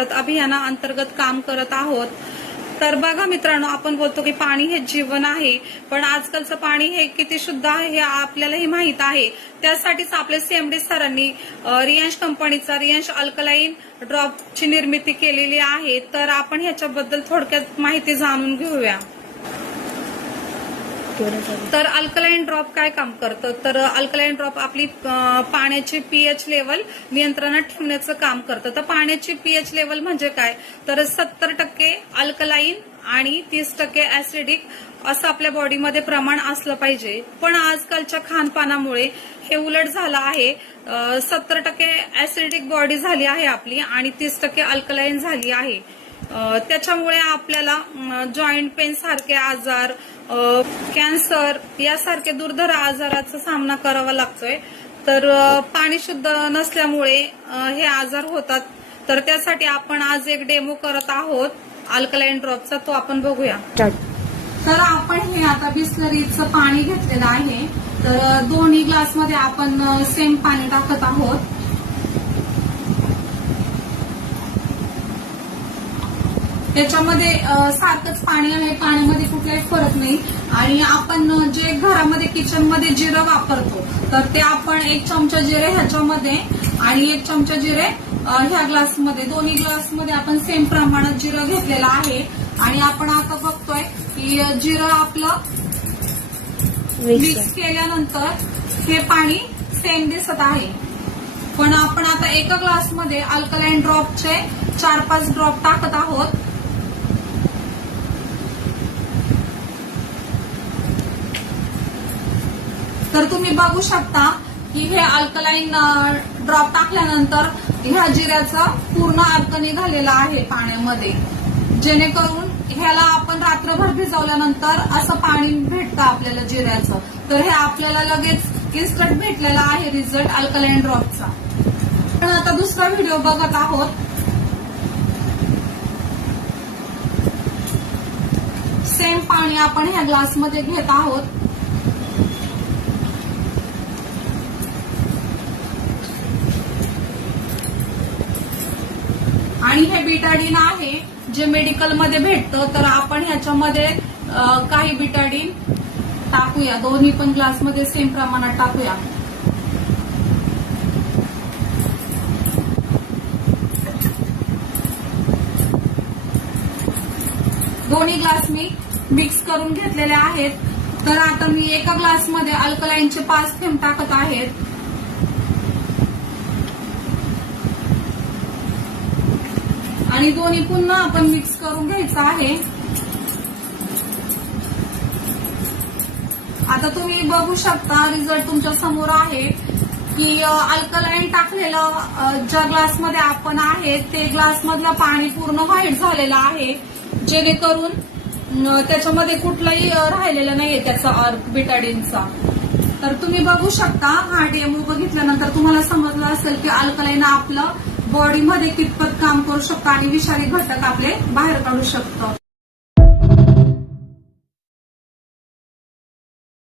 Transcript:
भारत अभियानाअंतर्गत काम करत आहोत। तर बघा मित्रांनो, आपण बोलतो की पाणी हे जीवन आहे, पण आजकालचं पाणी हे किती शुद्ध आहे हे आपल्यालाही माहित आहे। त्यासाठीच आपले सीएमडी सरांनी रियांश कंपनीचा रियांश अल्कलाइन ड्रॉपची निर्मिती केलेली आहे। तर आपण ह्याच्याबद्दल थोडक्यात माहिती जाणून घेऊया। तर अल्कलाइन ड्रॉप काय काम करतं, तर अल्कलाइन ड्रॉप आपली पाण्याची पीएच लेवल नियंत्रणात ठेवण्याचं काम करतं। तर पाण्याची पीएच लेवल म्हणजे काय, तर 70% अल्कलाइन आणि 30% ऍसिडिक असं आपल्या बॉडीमध्ये प्रमाण असलं पाहिजे। पण आजकालच्या खानपानामुळे हे उलट झालं आहे। 70% ऍसिडिक बॉडी झाली आहे आपली आणि 30% अल्कलाइन झाली आहे। त्याच्यामुळे आपल्याला जॉईंट पेन सारखे आजार, कॅन्सर यासारखे दुर्धर आजाराचा सामना करावा लागतोय। तर पाणी शुद्ध नसल्यामुळे हे आजार होतात। तर त्यासाठी आपण आज एक डेमो करत आहोत अल्कलाइन ड्रॉपचा, तो आपण बघूया। तर आपण हे आता बिस्लरीचं पाणी घेतलेलं आहे। तर दोन्ही ग्लासमध्ये आपण सेम पाणी टाकत आहोत। त्याच्यामध्ये सारखंच पाणी आहे, पाण्यामध्ये कुठलाही फरक नाही। आणि आपण जे घरामध्ये किचनमध्ये जिरं वापरतो, तर ते आपण 1 चमचा जिरे ह्याच्यामध्ये आणि 1 चमचा जिरे ह्या ग्लासमध्ये, दोन्ही ग्लासमध्ये आपण सेम प्रमाणात जिरं घेतलेलं आहे। आणि आपण आता बघतोय की जिरं आपलं मिक्स केल्यानंतर हे पाणी सेम दिसत आहे। पण आपण आता एका ग्लासमध्ये अल्कलाइन ड्रॉपचे 4-5 ड्रॉप टाकत आहोत। तर तुम्ही बघू शकता की हे अल्कलाइन ड्रॉप टाकल्यानंतर ह्या जिऱ्याचा पूर्ण अर्क निघालेला आहे पाण्यामध्ये, जेणेकरून ह्याला आपण रात्रभर भिजवल्यानंतर असं पाणी भेटतं आपल्याला जिऱ्याचं। तर हे आपल्याला लगेच इन्स्टंट भेटलेला आहे रिझल्ट अल्कलाइन ड्रॉपचा। आपण आता दुसरा व्हिडिओ बघत आहोत। सेम पाणी आपण ह्या ग्लासमध्ये घेत आहोत। आणि हे बीटाडीन आहे जे मेडिकलमध्ये भेटतं। तर आपण ह्याच्यामध्ये काही बीटाडीन टाकूया, दोन्ही पण ग्लासमध्ये सेम प्रमाणात टाकूया। दोन्ही ग्लास मी मिक्स करून घेतलेले आहेत। तर आता मी एका ग्लासमध्ये अल्कलाइनचे 5 थेंब टाकत आहेत। आणि दोन्ही पुन्हा आपण मिक्स करून घ्यायचं आहे। आता तुम्ही बघू शकता रिझल्ट तुमच्या समोर आहे की अल्कलाइन टाकलेलं ज्या ग्लासमध्ये आपण आहे ते ग्लासमधलं पाणी पूर्ण व्हाईट झालेलं आहे, जेणेकरून त्याच्यामध्ये कुठलाही राहिलेलं नाहीये त्याचा अर्क बीटाडीनचा। तर तुम्ही बघू शकता, हा डेमो बघितल्यानंतर तुम्हाला समजलं असेल की अल्कलाइन आपलं बॉडीमध्ये कितपत काम करू शकतं आणि विषारी घटक आपले बाहेर काढू शकतं।